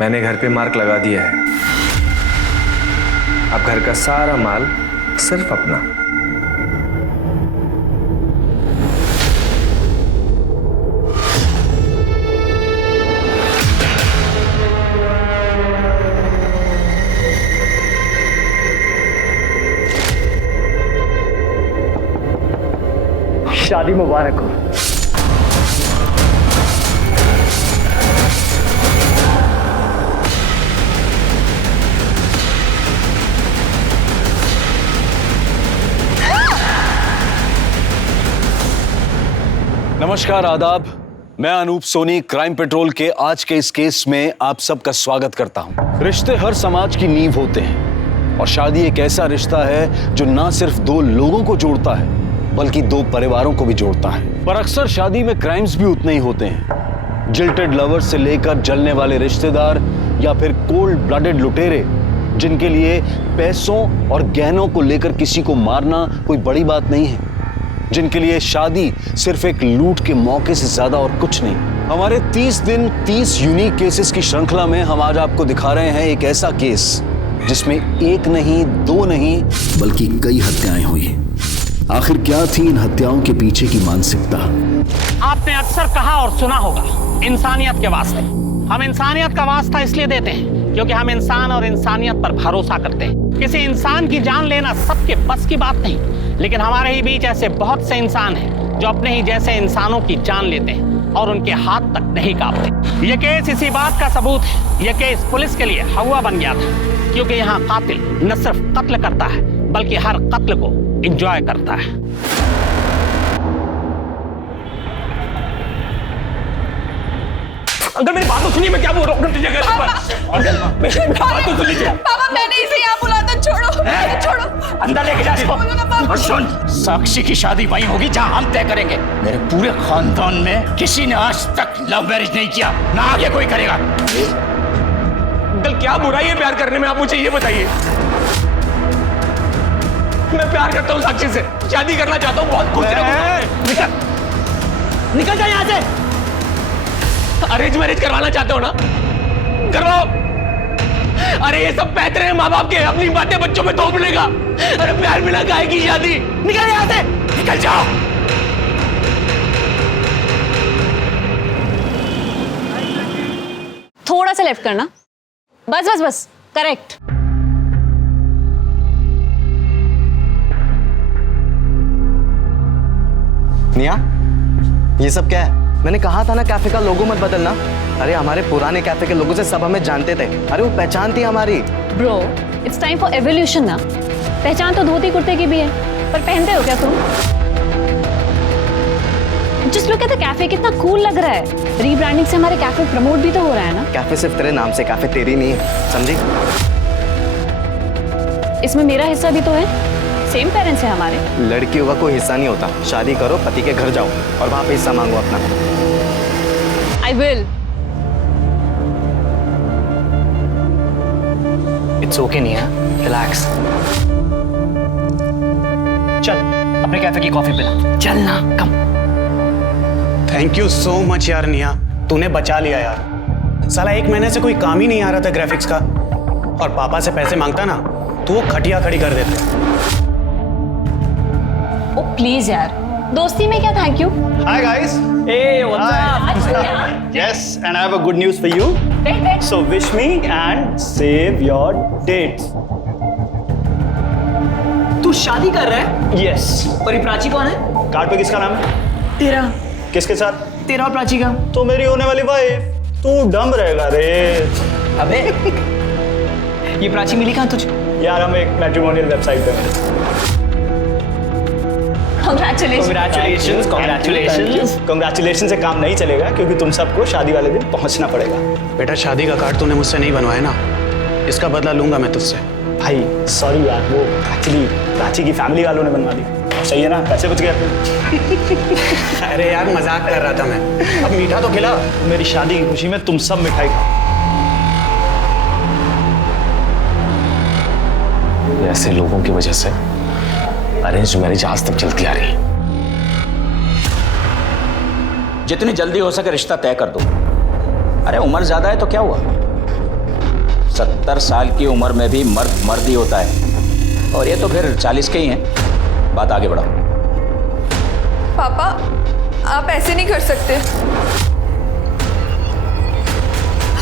मैंने घर पे मार्क लगा दिया है। अब घर का सारा माल सिर्फ अपना। शादी मुबारक हो। नमस्कार, आदाब। मैं अनूप सोनी क्राइम पेट्रोल के आज के इस केस में आप सबका स्वागत करता हूं। रिश्ते हर समाज की नींव होते हैं और शादी एक ऐसा रिश्ता है जो ना सिर्फ दो लोगों को जोड़ता है बल्कि दो परिवारों को भी जोड़ता है। पर अक्सर शादी में क्राइम्स भी उतने ही होते हैं। जिल्टेड लवर्स से लेकर जलने वाले रिश्तेदार या फिर कोल्ड ब्लडेड लुटेरे जिनके लिए पैसों और गहनों को लेकर किसी को मारना कोई बड़ी बात नहीं है, जिनके लिए शादी सिर्फ एक लूट के मौके से ज्यादा और कुछ नहीं। हमारे 30 दिन 30 यूनिक केसेस की श्रृंखला में हम आज आपको दिखा रहे हैं एक ऐसा केस जिसमें एक नहीं, दो नहीं, बल्कि कई हत्याएं हुई। आखिर क्या थी इन हत्याओं के पीछे की मानसिकता? आपने अक्सर कहा और सुना होगा, इंसानियत के वास्ते। हम इंसानियत का वास्ता इसलिए देते हैं क्योंकि हम इंसान और इंसानियत पर भरोसा करते हैं। किसी इंसान की जान लेना सबके बस की बात नहीं, लेकिन हमारे ही बीच ऐसे बहुत से इंसान हैं जो अपने ही जैसे इंसानों की जान लेते हैं और उनके हाथ तक नहीं कांपते। ये केस इसी बात का सबूत है। ये केस पुलिस के लिए हवा बन गया था क्योंकि यहाँ कातिल न सिर्फ कत्ल करता है बल्कि हर कत्ल को एंजॉय करता है। अंकल मेरी बात तो सुनिए, मैं क्या बोल रहा हूँ। अंकल मेरी बात तो सुन लीजिए। पापा मैंने इसे यहाँ बुलाया था, छोड़ो छोड़ो। अंदर लेके जा इसको। और सुन, साक्षी की शादी वहीं होगी जहाँ हम तय करेंगे। मेरे पूरे खानदान में किसी ने आज तक लव मैरिज नहीं किया, ना आगे कोई करेगा। अंकल क्या बुराई है प्यार करने में, आप मुझे ये बताइए। मैं प्यार करता हूँ साक्षी से, शादी करना चाहता हूँ, बहुत खुश रहूंगा। निकल जा यहाँ से। अरेंज मैरिज करवाना चाहते हो ना, करवाओ। अरे ये सब पैतरे हैं माँ बाप के, अपनी बातें बच्चों में थोप लेगा। अरे प्यार बिना गाय की शादी। निकल यहाँ से, निकल जाओ। थोड़ा सा लेफ्ट करना, बस बस बस, करेक्ट। निया, ये सब क्या है? मैंने कहा था ना कैफे का लोगो मत बदलना। अरे हमारे पुराने कैफे के लोगों से सब हमें जानते थे। अरे वो पहचान थी हमारी। Bro, it's time for evolution ना। पहचान तो धोती कुर्ते की भी है, पर पहनते हो क्या तुम? Just look at the cafe, कितना कूल लग रहा है। रीब्रांडिंग से हमारे कैफे प्रमोट भी तो हो रहा है ना। कैफे सिर्फ तेरे नाम से, कैफे तेरी नहीं है, समझी? इसमें मेरा हिस्सा भी तो है, सेम पेरेंट्स है हमारे। लड़कियों का कोई हिस्सा नहीं होता। शादी करो, पति के घर जाओ और वहां पे हिस्सा मांगो अपना। I will. इट्स ओके निया, रिलैक्स। चल अपने कैफे की कॉफी पिला। चल ना, कम। थैंक यू सो मच यार निया, तूने बचा लिया यार। साला 1 महीने से कोई काम ही नहीं आ रहा था ग्राफिक्स का, और पापा से पैसे मांगता ना तो वो खटिया खड़ी कर देते। ओ प्लीज यार, दोस्ती में क्या thank you. Hi guys. Hey, what's up? Yes, and I have a good news for you. So wish me and save your dates. तू शादी कर रहा है? Yes. और ये प्राची कौन है? कार्ड पे किसका नाम है? तेरा। किसके साथ? तेरा और प्राची का। तो मेरी होने वाली वाइफ। तू डम रहेगा रे। अबे ये प्राची मिली कहाँ तुझे? यार हम एक मैट्रिमोनियल वेबसाइट पे हैं। Congratulations से काम नहीं चलेगा क्योंकि तुम सबको शादी वाले दिन पहुंचना पड़ेगा। बेटा शादी का कार्ड तूने मुझसे नहीं बनवाया ना, इसका बदला लूंगा मैं तुझसे। भाई सॉरी यार, वो एक्चुअली प्राची की फैमिली वालों ने बनवा दी। सही है ना, पैसे बच गए अपने। अरे यार मजाक कर रहा था मैं। अब मीठा तो खिला। मेरी शादी की खुशी में तुम सब मिठाई खाओ। ऐसे लोगों की वजह से अरेंज मैरिज आज तक चलती आ रही है। जितनी जल्दी हो सके रिश्ता तय कर दो। अरे उम्र ज्यादा है तो क्या हुआ, 70 साल की उम्र में भी मर्द मर्द ही होता है, और ये तो फिर 40 के ही हैं। बात आगे बढ़ाओ। पापा, आप ऐसे नहीं कर सकते।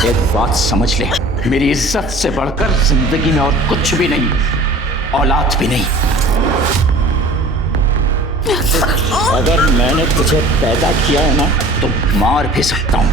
एक बात समझ ले, मेरी इज्जत से बढ़कर जिंदगी में और कुछ भी नहीं, औलाद भी नहीं। अगर मैंने तुझे पैदा किया है ना, तो मार भी सकता हूं।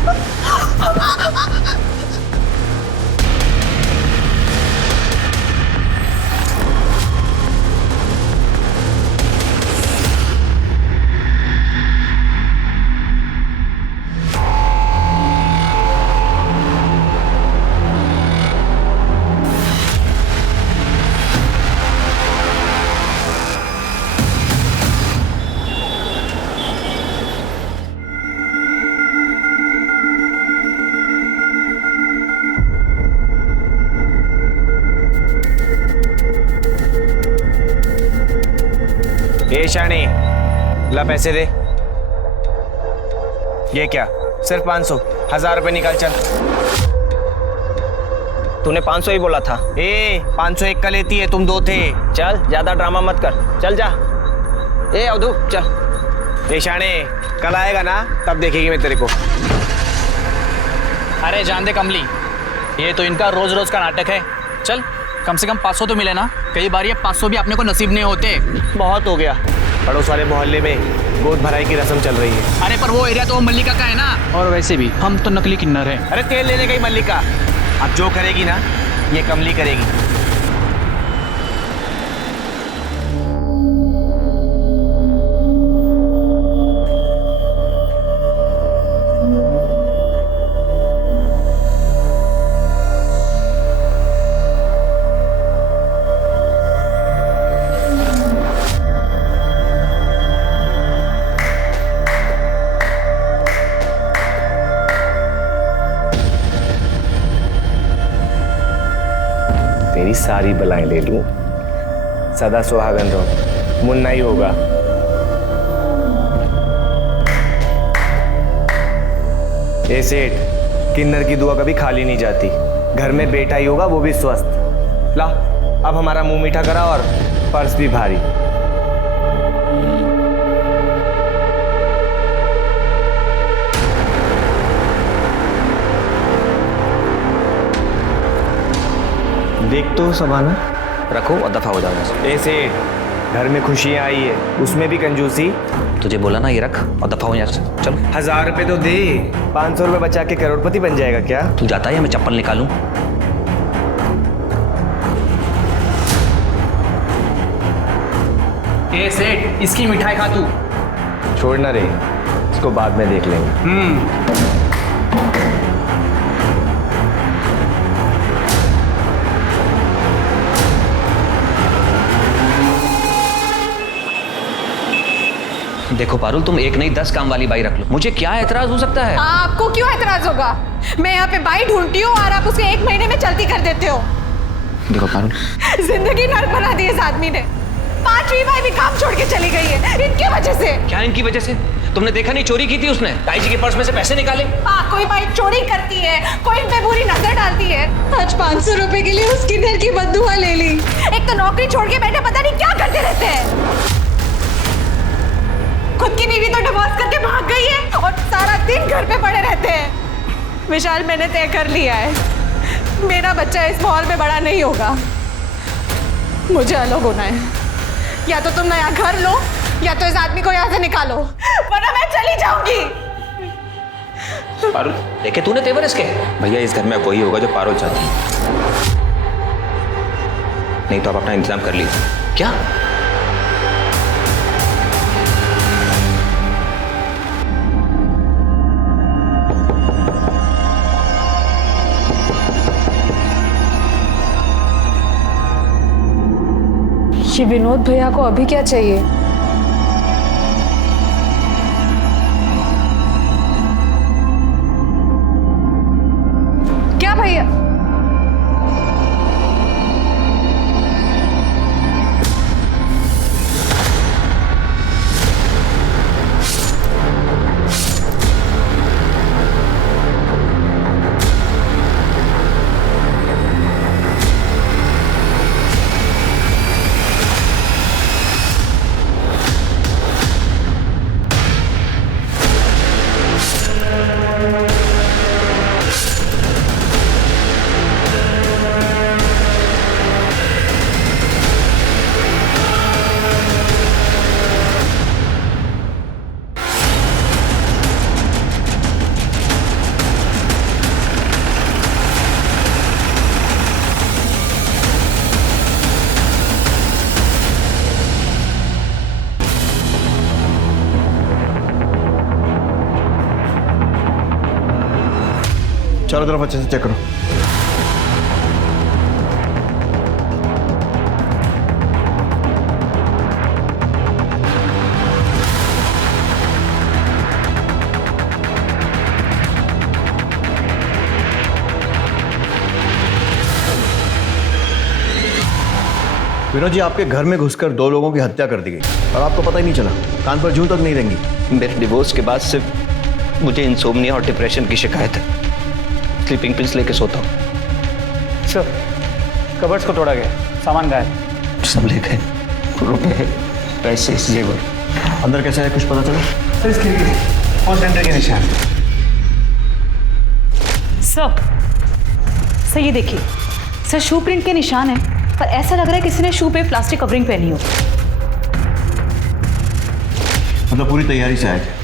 ए शानी, ला पैसे दे। ये क्या, सिर्फ 500? 1000 रुपए निकाल चल। तूने 500 ही बोला था। 500 एक का लेती है, तुम 2 थे। चल ज्यादा ड्रामा मत कर, चल जा। अवधू चल। ए शानी, कल आएगा ना, तब देखेगी मैं तेरे को। अरे जान दे कमली, ये तो इनका रोज रोज का नाटक है। चल कम से कम 500 तो मिले ना। कई बार ये 500 भी अपने को नसीब नहीं होते। बहुत हो गया, पड़ोस वाले मोहल्ले में गोद भराई की रस्म चल रही है। अरे पर वो एरिया तो मल्लिका का है ना, और वैसे भी हम तो नकली किन्नर हैं। अरे तेल लेने गई मल्लिका, अब जो करेगी ना ये कमली करेगी। तेरी सारी बलाएं ले लूं, सदा सुहागन रहो, मुन्ना ही होगा। ए सेठ, किन्नर की दुआ कभी खाली नहीं जाती। घर में बेटा ही होगा, वो भी स्वस्थ। ला, अब हमारा मुंह मीठा करा और पर्स भी भारी। देख तो समाना, रखो और दफा हो जाओ। ऐसे घर में खुशियां आई है, उसमें भी कंजूसी। तुझे बोला ना, ये रख और दफा हो यहाँ से। चल 1000 रुपए तो दे, 500 रुपए बचा के करोड़पति बन जाएगा क्या? तू जाता है या मैं चप्पल निकालूं? ए सेठ, इसकी मिठाई खा तू। छोड़ना रे, इसको बाद में देख लेंगे। देखो पारुल, तुम एक नहीं 10 काम वाली बाई रख लो, मुझे क्या एतराज हो सकता है? आपको क्यों एतराज होगा? मैं यहाँ पे बाई ढूंढती हूँ और आप उसे 1 महीने में चलती कर देते हो। देखो पारुल, जिंदगी नर्क बना दी इस आदमी ने। 5वीं बाई भी काम छोड़ के चली गई है इनकी वजह से। क्या इनकी वजह से? तुमने देखा नहीं, चोरी की थी उसने, ताई जी के पर्स में से पैसे निकाले। कोई बाई चोरी करती है, कोई इन पे बुरी नजर डालती है। आज 500 रुपए के लिए उस किन्नर की बद्दुआ ले ली। एक तो नौकरी छोड़ के बैठे पता नहीं क्या करते रहते हैं। खुद की बीवी तो डिवोर्स करके भाग गई है और सारा दिन घर पे पड़े रहते हैं। विशाल, मैंने तय कर लिया है, मेरा बच्चा इस माहौल में बड़ा नहीं होगा। मुझे अलग होना है। या तो तुम नया घर लो या तो इस आदमी को यहाँ से निकालो, वरना मैं चली जाऊंगी। पारुल, देखे तूने तेवर इसके? भैया, इस घर में वही होगा जो पारुल चाहती है। नहीं तो आप अपना इंतजाम कर लीजिए। क्या? ये विनोद भैया को अभी क्या चाहिए? क्या भैया? चारों तरफ अच्छे से चेक करो। विनोद जी, आपके घर में घुसकर 2 लोगों की हत्या कर दी गई और आपको पता ही नहीं चला। कान पर जूं तक नहीं रहेंगी। मेरे डिवोर्स के बाद सिर्फ मुझे इंसोम्निया और डिप्रेशन की शिकायत है। स्लीपिंग पिल्स लेके सोता हूँ। सर, कबर्ड्स को तोड़ा गया, सामान गायब। सब ले गए, रुपए, पैसे, जेवर। अंदर कैसा है, कुछ पता चला? सर, इस खिड़की से फर्स्ट एंट्री के निशान। सर ये देखिए सर, शू प्रिंट के निशान है, पर ऐसा लग रहा है किसी ने शू पे प्लास्टिक कवरिंग पहनी हो। मतलब पूरी तैयारी से आए थे।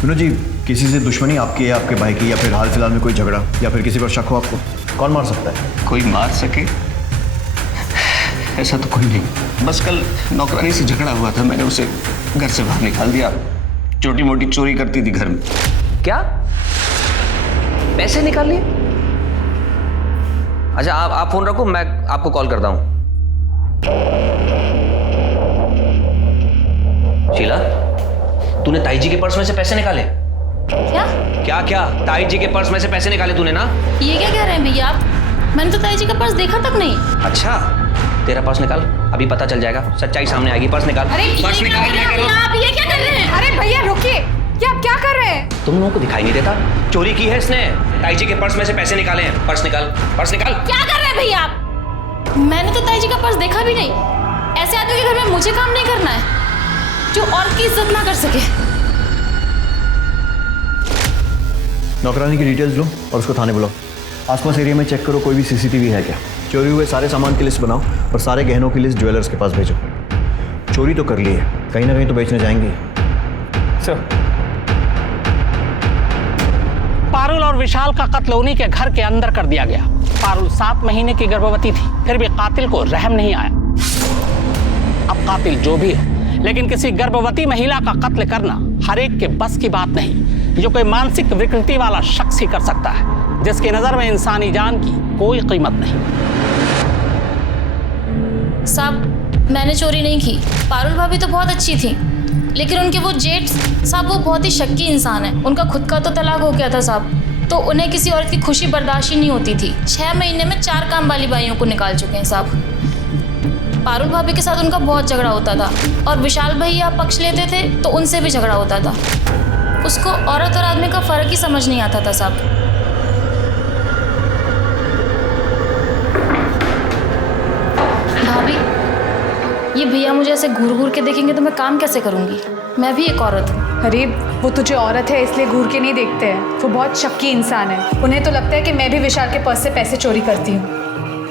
विनोद जी, किसी से दुश्मनी आपकी या आपके भाई की, या फिर हाल फिलहाल में कोई झगड़ा, या फिर किसी पर शक हो आपको? कौन मार सकता है? कोई मार सके ऐसा तो कोई नहीं। बस कल नौकरानी से झगड़ा हुआ था, मैंने उसे घर से बाहर निकाल दिया। छोटी मोटी चोरी करती थी घर में। क्या? पैसे निकाल लिए? अच्छा, आप फोन रखो, मैं आपको कॉल करता हूं। शीला, तूने ताई जी के पर्स में से पैसे निकाले? क्या? क्या ताई जी के पर्स में से पैसे निकाले तूने ना? ये क्या कह रहे हैं भैया आप? मैंने तो ताई जी का पर्स देखा तक नहीं। अच्छा, तेरा पर्स निकाल, अभी पता चल जाएगा, सच्चाई सामने आएगी। पर्स निकाल। अरे पर्स निकाल। आप ये क्या कर रहे हैं? अरे भैया रुकिए, क्या आप क्या कर रहे हैं? तुम लोगों को दिखाई नहीं देता? चोरी की है इसने। ताई जी के पर्स में से पैसे निकाले हैं। पर्स निकाल, पर्स निकाल। क्या कर रहे हैं भैया आप? मैंने तो ताई जी का पर्स देखा भी नहीं। ऐसे आदमी के घर में मुझे काम नहीं करना है जो और की इज्जत ना कर सके। नौकरानी की डिटेल्स लो और उसको थाने बुलाओ। आसपास एरिया में चेक करो कोई भी सीसीटीवी है क्या। चोरी हुए सारे सामान की लिस्ट बनाओ और सारे गहनों की लिस्ट ज्वेलर्स के पास भेजो। चोरी तो कर ली है, कहीं ना कहीं तो बेचने जाएंगे। सर, पारुल और विशाल का कत्ल उन्हीं के घर के अंदर कर दिया गया। पारुल 7 महीने की गर्भवती थी, फिर भी कातिल को रहम नहीं आया। अब कातिल जो भी हो, लेकिन किसी गर्भवती महिला का कत्ल करना हर एक के बस की बात नहीं। जो कोई मानसिक विकृति वाला शख्स ही कर सकता है, जिसकी नजर में इंसानी जान की कोई कीमत नहीं। साहब, मैंने चोरी नहीं की। पारुल भाभी तो बहुत अच्छी थी, लेकिन उनके वो जेठ साहब, वो बहुत ही शक्की इंसान है। उनका खुद का तो तलाक हो गया था साहब, तो उन्हें किसी औरत की खुशी बर्दाश्त ही नहीं होती थी। 6 महीने में 4 काम वाली बाइयों को निकाल चुके हैं साहब। पारुल भाभी के साथ उनका बहुत झगड़ा होता था, और विशाल भैया पक्ष लेते थे तो उनसे भी झगड़ा होता था। उसको औरत और आदमी का फर्क ही समझ नहीं आता था साहब। भाभी, ये भैया मुझे ऐसे घूर घूर के देखेंगे तो मैं काम कैसे करूँगी? मैं भी एक औरत हूँ। अरे वो तुझे औरत है इसलिए घूर के नहीं देखते हैं, वो बहुत शक्की इंसान है। उन्हें तो लगता है कि मैं भी विशाल के पर्स से पैसे चोरी करती हूँ,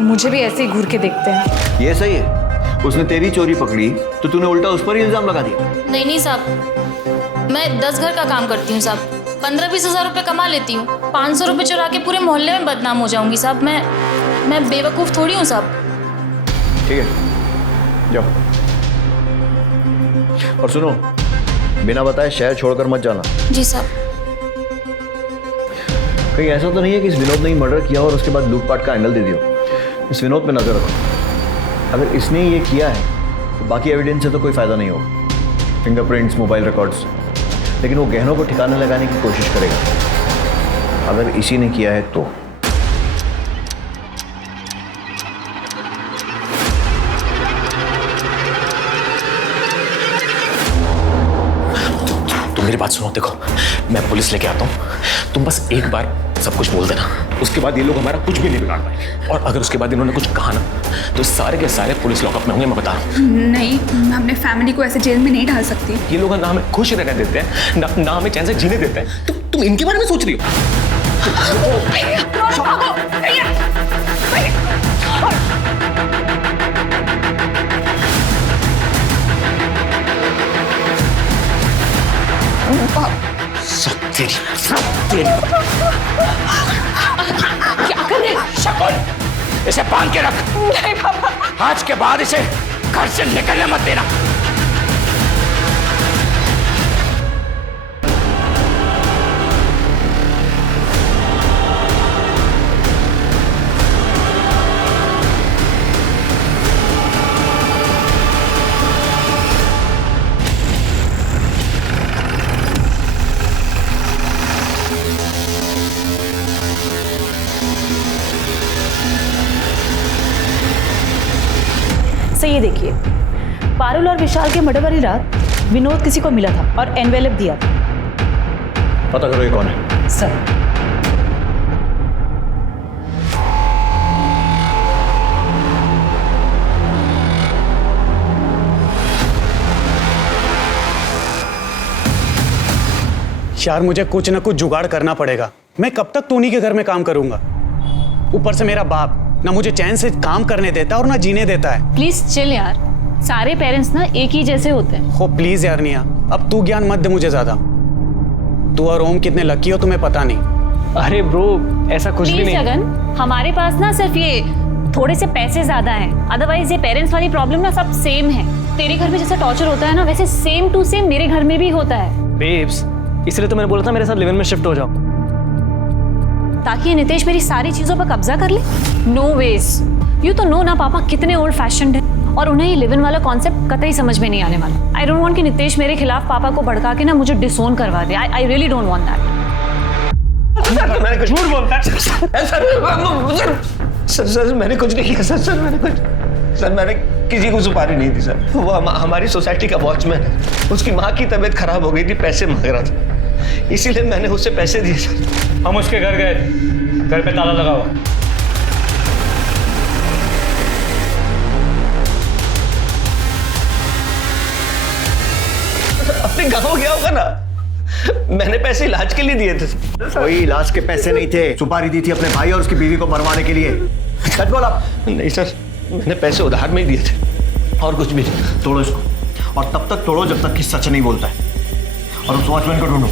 मुझे भी ऐसे ही घूर के देखते हैं। ये सही है, उसने तेरी चोरी पकड़ी तो तूने उल्टा उस पर ही इल्जाम लगा दिया। नहीं साहब, मैं 10 घर का काम करती हूँ साहब। 15-20 हज़ार रुपये कमा लेती हूँ। 500 रुपये चुरा के पूरे मोहल्ले में बदनाम हो जाऊंगी साहब। मैं बेवकूफ़ थोड़ी हूँ साहब। ठीक है, जाओ। और सुनो, बिना बताए शहर छोड़कर मत जाना। जी साहब। कहीं ऐसा तो नहीं है कि इस विनोद ने ही मर्डर किया और उसके बाद लूटपाट का एंगल दे दियो। इस विनोद पे नजर रखो। अगर इसने ये किया है तो बाकी एविडेंस से तो कोई फायदा नहीं होगा, फिंगरप्रिंट्स, मोबाइल रिकॉर्ड्स, लेकिन वो गहनों को ठिकाने लगाने की कोशिश करेगा। अगर इसी ने किया है तो मेरी बात सुनो, देखो मैं पुलिस लेके आता हूँ, तुम बस एक बार सब कुछ बोल देना, उसके बाद ये लोग हमारा कुछ भी नहीं बिगाड़ पाएंगे। और अगर उसके बाद इन्होंने कुछ कहा ना तो सारे के सारे पुलिस लॉकअप में होंगे, मैं बता रहा हूँ। नहीं, मैं अपने फैमिली को ऐसे जेल में नहीं डाल सकती। ये लोग ना हमें खुश रहने देते हैं, ना हमें चैन से जीने देते हैं। तुम इनके बारे में सोच रही हो? क्या कर रहे हैं? शकुन, इसे बांध के रख। नहीं पापा। आज के बाद इसे घर से निकलने मत देना। सर ये देखिए, पारुल और विशाल के मर्डर वाली रात विनोद किसी को मिला था और एनवेलप दिया था। पता करो ये कौन है। सर यार मुझे कुछ ना कुछ जुगाड़ करना पड़ेगा। मैं कब तक टोनी के घर में काम करूंगा? ऊपर से मेरा बाप ना मुझे चैन से काम करने देता और ना जीने देता है। प्लीज चिल यार, सारे पेरेंट्स ना एक ही जैसे होते हैं। हो प्लीज यार निया, अब तू ज्ञान मत दे मुझे ज्यादा। तू और ओम कितने लकी हो तुम्हें पता नहीं। अरे ब्रो ऐसा कुछ भी नहीं। जगन, हमारे पास ना सिर्फ ये थोड़े से पैसे ज्यादा हैं, अदरवाइज ये पेरेंट्स वाली प्रॉब्लम ना सब सेम है। तेरे घर में जैसा टॉर्चर होता है ना, वैसे सेम टू सेम मेरे घर में भी होता है। बेब्स, इसलिए तो मैंने बोला था मेरे साथ लिव इन में शिफ्ट हो जाओ, ताकि ये नितेश मेरी सारी चीजों पर कब्जा कर ले। नो वेज, यू तो नो ना पापा कितने ओल्ड फैशन्ड है, और उन्हें ये लिव इन वाला कॉन्सेप्ट कतई समझ में नहीं आने वाला। आई डोंट वांट कि नितेश मेरे खिलाफ पापा को भड़का के ना मुझे डिसोन करवा दे। I really don't want that. मैंने कुछ झूठ बोलता सर, मैंने कुछ नहीं किया सर, मैंने किसी को सुपारी नहीं दी सर। वो हमारी सोसाइटी का वॉचमैन है, उसकी माँ की तबीयत खराब हो गई थी, पैसे मांग रहा था, इसीलिए मैंने उसे पैसे दिए सर। हम उसके घर गए, घर पे ताला लगा हुआ। अपने गाँव गया होगा ना, मैंने पैसे इलाज के लिए दिए थे। कोई इलाज के पैसे नहीं थे, सुपारी दी थी अपने भाई और उसकी बीवी को मरवाने के लिए। सच बोला? नहीं सर, मैंने पैसे उधार में ही दिए थे और कुछ भी नहीं। तोड़ो इसको, और तब तक तोड़ो जब तक कि सच नहीं बोलता है, और उस वॉचमैन को ढूंढो।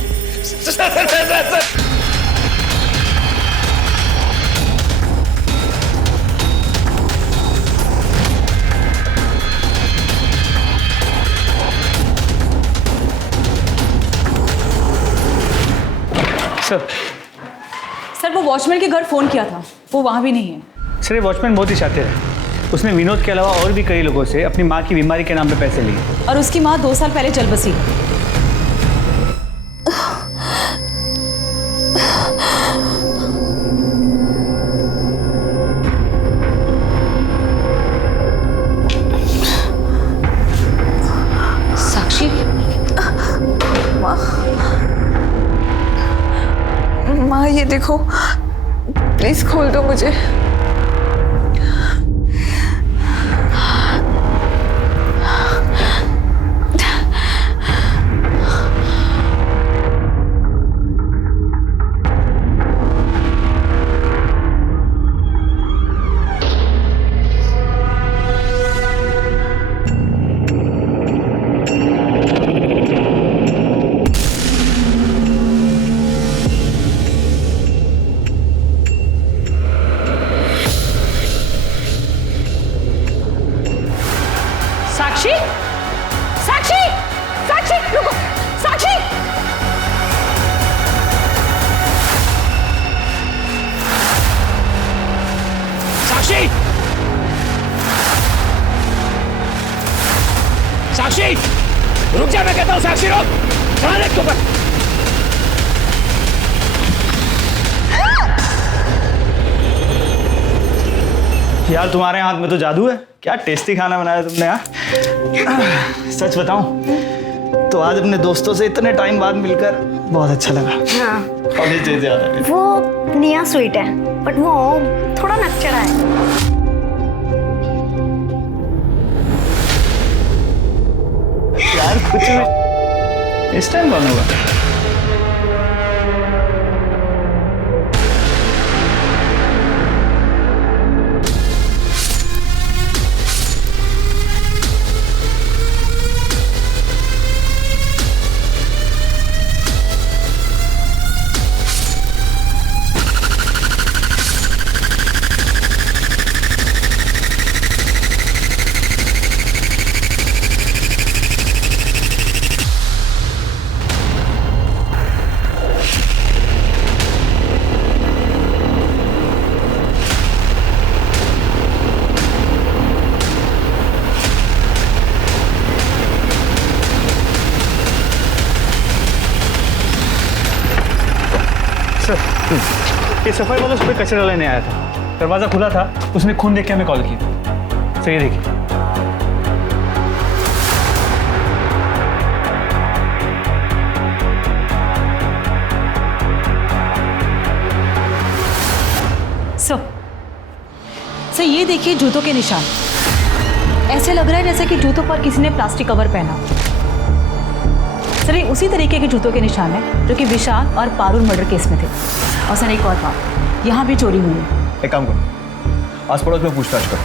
सर वो वॉचमैन के घर फोन किया था, वो वहाँ भी नहीं है। सर ये वॉचमैन बहुत ही शातिर है, उसने विनोद के अलावा और भी कई लोगों से अपनी माँ की बीमारी के नाम पे पैसे लिए, और उसकी माँ 2 साल पहले चल बसी। साक्षी, माँ ये देखो, प्लीज खोल दो मुझे। साक्षी, साक्षी, साक्षी रुको, साक्षी। साक्षी, साक्षी रुक जा, मैं कहता हूं साक्षी रुक, ध्यान रख ऊपर। यार तुम्हारे हाथ में तो जादू है, क्या टेस्टी खाना बनाया तुमने यार। सच बताऊं तो आज अपने दोस्तों से इतने टाइम बाद मिलकर बहुत अच्छा लगा। कॉलेज जैसे याद है। वो निया स्वीट है, बट वो थोड़ा नकचड़ा है। यार कुछ नहीं, इस टाइम कौन होगा? ये सफाई वाला सुबह कचरा लेने आया था, दरवाजा खुला था, उसने खून देख के हमें कॉल किया। सही देखिए। सर ये देखिए जूतों के निशान। ऐसे लग रहा है जैसे कि जूतों पर किसी ने प्लास्टिक कवर पहना। सर ये उसी तरीके के जूतों के निशान हैं जो कि विशाल और पारुल मर्डर केस में थे। और सर एक और बात, यहाँ भी चोरी हुई है। एक काम करो, आस पड़ोस में पूछताछ करो,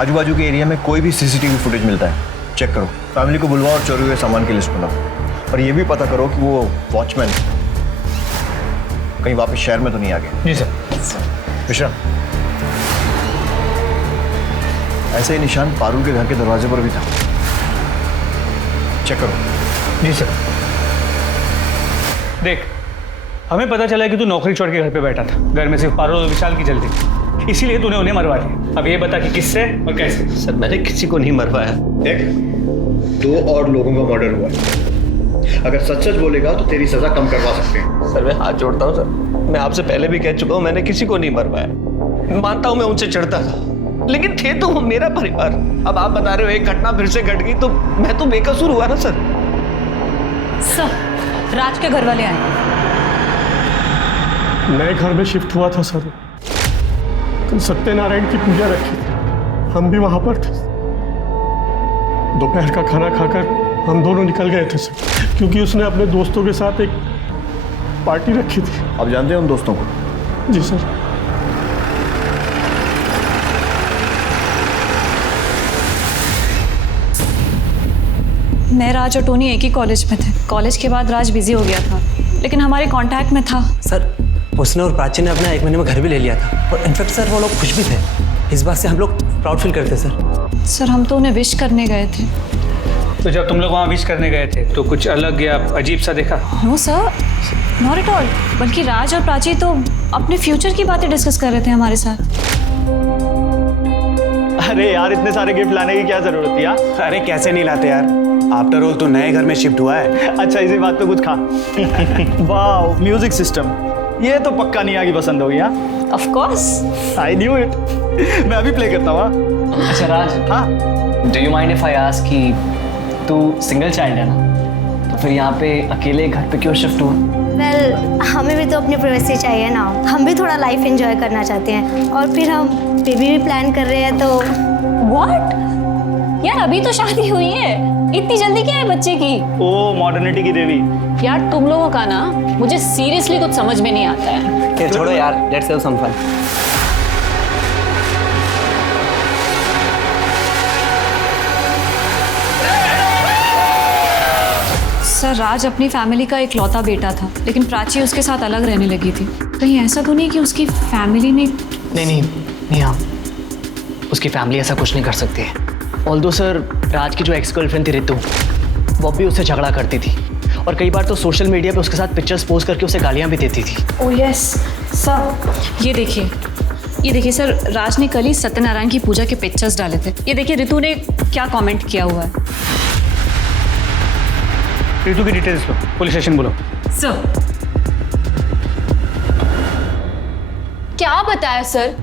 आजू बाजू के एरिया में कोई भी सीसीटीवी फुटेज मिलता है चेक करो, फैमिली को बुलवाओ और चोरी हुए सामान की लिस्ट बनाओ। और ये भी पता करो कि वो वॉचमैन कहीं वापस शहर में तो नहीं आ गया। जी सर। विश्राम, ऐसे ही निशान पारुल के घर के दरवाजे पर भी था, चेक करो। जी सर। देख, हमें पता चला कि तू नौकरी छोड़ के घर पे बैठा था, घर में सिर्फ पारुल और विशाल की चलती, इसीलिए तूने उन्हें मरवा दिया। अब ये बता कि किससे और कैसे? सर मैंने किसी को नहीं मरवाया। देख, 2 और लोगों का मर्डर हुआ है, अगर सच सच बोलेगा तो तेरी सजा कम करवा सकते हैं। सर मैं हाथ जोड़ता हूँ सर, मैं आपसे पहले भी कह चुका हूँ मैंने किसी को नहीं मरवाया। मानता हूँ मैं उनसे चढ़ता था, लेकिन थे तो वो मेरा परिवार। अब आप बता रहे हो एक घटना फिर से घट गई तो मैं तो बेकसूर हुआ ना सर। सर राज के घर वाले आए। नए घर में शिफ्ट हुआ था सर, कल सत्यनारायण की पूजा रखी थी, हम भी वहां पर थे। दोपहर का खाना खाकर हम दोनों निकल गए थे सर, क्योंकि उसने अपने दोस्तों के साथ एक पार्टी रखी थी। आप जानते हैं उन दोस्तों को? जी सर। मैं, राज और टोनी एक ही कॉलेज में थे। कॉलेज के बाद राज बिजी हो गया था, लेकिन हमारे कांटेक्ट में था। सर उसने और प्राची ने अपना 1 महीने में घर भी ले लिया था, और इनफैक्ट सर वो लोग खुश भी थे। इस बात से हम लोग प्राउड फील करते सर। सर हम तो उन्हें विश करने गए थे। तो जब तुम लोग वहाँ विश करने गए थे तो कुछ अलग या अजीब सा देखा? No sir, not at all. बल्कि राज और प्राची तो अपने फ्यूचर की बातें डिस्कस कर रहे थे हमारे साथ। अरे यार, इतने सारे गिफ्ट लाने की क्या जरूरत थी यार? अरे कैसे नहीं लाते यार, आफ्टर ऑल तो नए घर में शिफ्ट हुआ है। अच्छा, इसी बात पे कुछ खा। वाह, म्यूजिक सिस्टम, ये तो पक्का निया की पसंद होगी। हाँ of course, I knew it. मैं अभी प्ले करता हूँ। अच्छा राज, हाँ, do you mind if I ask कि तू सिंगल चाइल्ड है ना, तो फिर यहाँ पे अकेले घर पे क्यों शिफ्ट हुआ? वेल, हमें भी तो अपनी प्राइवेसी चाहिए ना, हम भी थोड़ा लाइफ एंजॉय करना चाहते हैं, और फिर हम बेबी भी प्लान कर रहे हैं। तो व्हाट यार, अभी तो शादी हुई है, इतनी जल्दी क्या है बच्चे की? ओ मॉडर्निटी की देवी। यार तुम लोगों का ना मुझे सीरियसली कुछ समझ में नहीं आता है। छोड़ो यार, let's have some fun. Sir Raj अपनी फैमिली का इकलौता बेटा था, लेकिन प्राची उसके साथ अलग रहने लगी थी। कहीं ऐसा तो नहीं कि उसकी फैमिली ने? नहीं हाँ, उसकी फैमिली ऐसा कुछ नहीं कर सकती है। ऑल्दो सर, राज की जो एक्स गर्लफ्रेंड थी रितु, वो भी उससे झगड़ा करती थी, और कई बार तो सोशल मीडिया पे उसके साथ पिक्चर्स पोस्ट करके उसे गालियाँ भी देती थी। ओह यस सर, ये देखिए सर, राज ने कल ही सत्यनारायण की पूजा के पिक्चर्स डाले थे। ये देखिए रितु ने क्या कमेंट किया हुआ है। रितु की डिटेल्स लो, पुलिस स्टेशन बोलो। सर क्या बताया sir?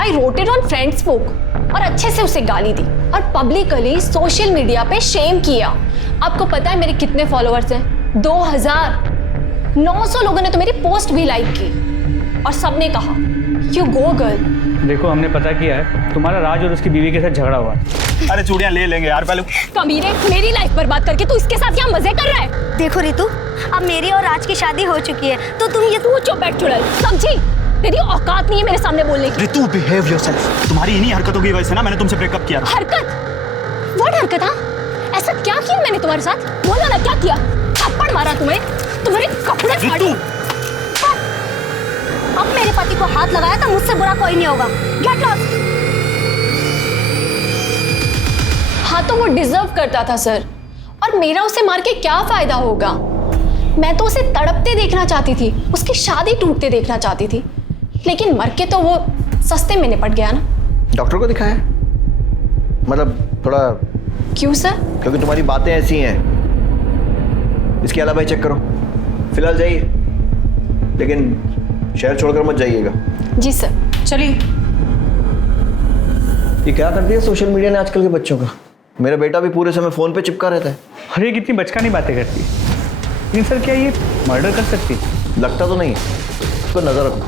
I wrote it on Friendsbook और अच्छे से उसे गाली दी और पब्लिकली सोशल मीडिया पे शेम किया। आपको पता है मेरे कितने फॉलोअर्स हैं? 2900 लोगों ने तो मेरी पोस्ट भी लाइक की, और सबने कहा यू गो गर्ल। देखो, हमने पता किया है तुम्हारा राज और उसकी बीवी के साथ झगड़ा हुआ। अरे चूड़ियां ले लेंगे यार पहले। कमीने, मेरी लाइफ बर्बाद करके तू इसके साथ यहाँ मजे कर रहा है? देखो रितु, अब मेरी और राज की शादी हो चुकी है, तो तुम ये तू चुप बैठ चुड़ैल, समझी? तेरी औकात नहीं है मेरे सामने बोलने की। Ritu, behave yourself. तुम्हारी इन्हीं हरकतों की वजह से ना मैंने तुमसे ब्रेकअप किया। हरकत? व्हाट हरकत? हाँ, ऐसा क्या किया मैंने तुम्हारे साथ? बोलो ना, क्या किया? थप्पड़ मारा तुम्हें? तुम्हारे कपड़े फाड़े? अब मेरे पति को हाथ लगाया तो मुझसे बुरा कोई नहीं होगा। Get lost. हाँ तो वो डिजर्व करता था सर, और मेरा उसे मार के क्या फायदा होगा? मैं तो उसे तड़पते देखना चाहती थी, उसकी शादी टूटते देखना चाहती थी, लेकिन मर के तो वो सस्ते में निपट गया ना। डॉक्टर को दिखाया? मतलब थोड़ा। क्यों सर? क्योंकि तुम्हारी बातें ऐसी हैं। इसके अलावा ही चेक करो। फिलहाल जाइए, लेकिन शहर छोड़कर मत जाइएगा। जी सर। चलिए। ये क्या करती है सोशल मीडिया ने आजकल के बच्चों का? मेरा बेटा भी पूरे समय फोन पे चिपका रहता है। अरे कितनी बचकानी बातें करती है। लेकिन सर क्या ये मर्डर कर सकती? लगता तो नहीं, उसको नजर रखो।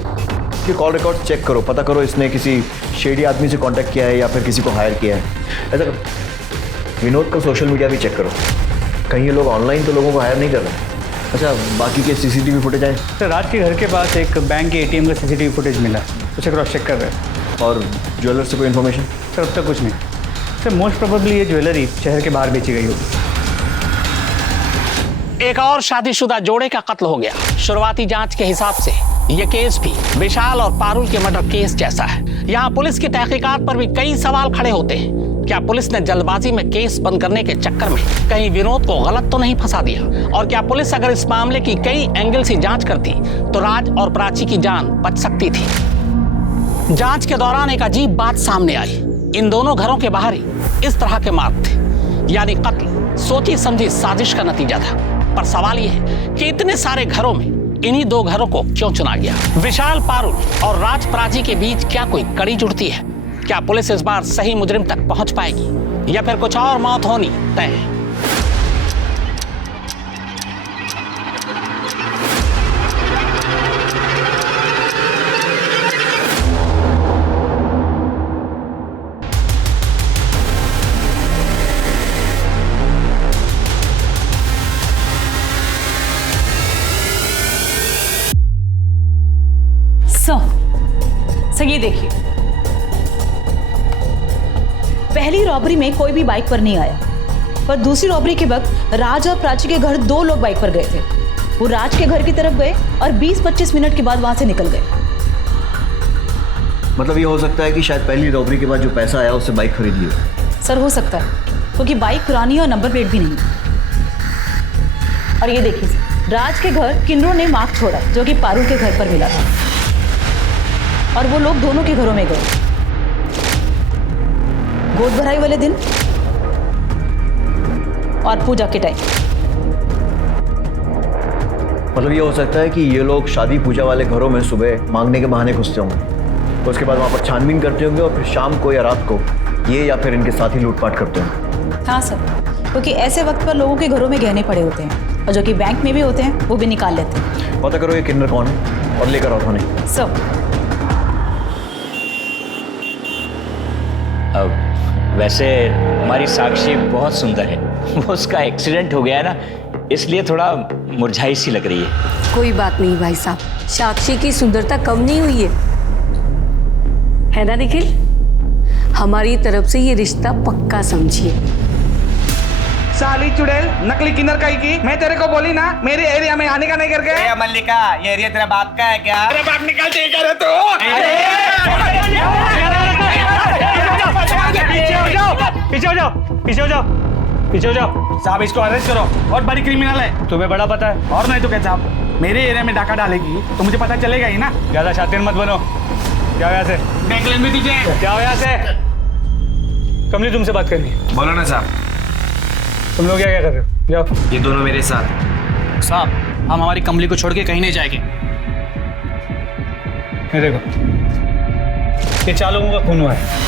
इसके कॉल रिकॉर्ड चेक करो, पता करो इसने किसी शेडी आदमी से कांटेक्ट किया है या फिर किसी को हायर किया है। ऐसा करो, विनोद का सोशल मीडिया भी चेक करो, कहीं ये लोग ऑनलाइन तो लोगों को हायर नहीं कर रहे। अच्छा, बाकी के सीसीटीवी फुटेज आए? सर राज के घर के पास एक बैंक के एटीएम का सीसीटीवी फुटेज मिला, उसे क्रॉस चेक कर रहे हैं। और ज्वेलर से कोई इन्फॉर्मेशन? सर अब तक कुछ नहीं सर, मोस्ट प्रोबेबली ये ज्वेलरी शहर के बाहर बेची गई होगी। एक और शादीशुदा जोड़े का कत्ल हो गया। शुरुआती जांच के हिसाब से यह केस भी विशाल और पारुल के मर्डर केस जैसा है। यहाँ पुलिस की तहकीकात पर भी कई सवाल खड़े होते हैं। क्या पुलिस ने जल्दबाजी में केस बंद करने के चक्कर में कहीं विनोद को गलत तो नहीं फंसा दिया? और क्या पुलिस अगर इस मामले की कई एंगल से जांच करती तो राज और प्राची की जान बच सकती थी? जांच के दौरान एक अजीब बात सामने आई। इन दोनों घरों के बाहर ही इस तरह के मार्ग थे, यानी कत्ल सोची समझी साजिश का नतीजा था। पर सवाल यह है कि इतने सारे घरों में इन्हीं दो घरों को क्यों चुना गया? विशाल पारुल और राज प्राची के बीच क्या कोई कड़ी जुड़ती है? क्या पुलिस इस बार सही मुजरिम तक पहुंच पाएगी या फिर कुछ और मौत होनी तय है? सर ये देखिए, पहली रॉबरी में कोई भी बाइक पर नहीं आया, पर दूसरी रॉबरी के वक्त राज और प्राची के घर 2 लोग बाइक पर गए थे। वो राज के घर की तरफ गए और 20-25 मिनट के बाद वहां से निकल गए। मतलब ये हो सकता है कि शायद पहली रॉबरी के बाद जो पैसा आया उससे बाइक खरीद ली हो। सर हो सकता है, क्योंकि बाइक पुरानी है और नंबर प्लेट भी नहीं। और ये देखिए, राज के घर किन्नरों ने मार्क छोड़ा जो कि पारुल के घर पर मिला था, और वो लोग दोनों के घरों में गए गोद भराई वाले दिन और पूजा के टाइम। मतलब ये हो सकता है कि ये लोग शादी पूजा वाले घरों में सुबह मांगने के बहाने घुसते होंगे, उसके बाद वहाँ पर छानबीन करते होंगे और फिर शाम को या रात को ये या फिर इनके साथी लूटपाट करते होंगे। हाँ सर, क्योंकि ऐसे वक्त पर लोगों के घरों में गहने पड़े होते हैं और जो कि बैंक में भी होते हैं वो भी निकाल लेते हैं। पता करो ये किन्नर कौन है और लेकर आओ थाने। सर वैसे हमारी साक्षी बहुत सुंदर है, वो उसका एक्सीडेंट हो गया है ना, इसलिए थोड़ा मुरझाई सी लग रही है। कोई बात नहीं भाई साहब, साक्षी की सुंदरता कम नहीं हुई है ना निखिल? हमारी तरफ से ये रिश्ता पक्का समझिए। साली चुड़ैल, नकली किन्नर काई की, मैं तेरे को बोली ना मेरे एरिया में आने का नहीं करके। मल्लिका, ये एरिया तेरा बाप का है क्या? अरे बाप निकलते करे तो। पीछे हो जाओ, पीछे हो जाओ, पीछे हो जाओ। साहब इसको अरेस्ट करो, बहुत बड़ी क्रिमिनल है। तुम्हें बड़ा पता है? और नहीं तो क्या साहब, मेरे एरिया में डाका डालेगी तो मुझे पता चलेगा ही ना। ज्यादा शातिर मत बनो। क्या हो यहाँ से? बैंकलैंड में तुझे क्या हो यहाँ से? कमली तुमसे बात करनी है। बोलो ना साहब। तुम लोग क्या कर रहे हो? जाओ। ये दोनों मेरे साथ। साहब हम हमारी कमली को छोड़ के कहीं नहीं जाएंगे। ये देखो, ये 4 लोगों का खून हुआ है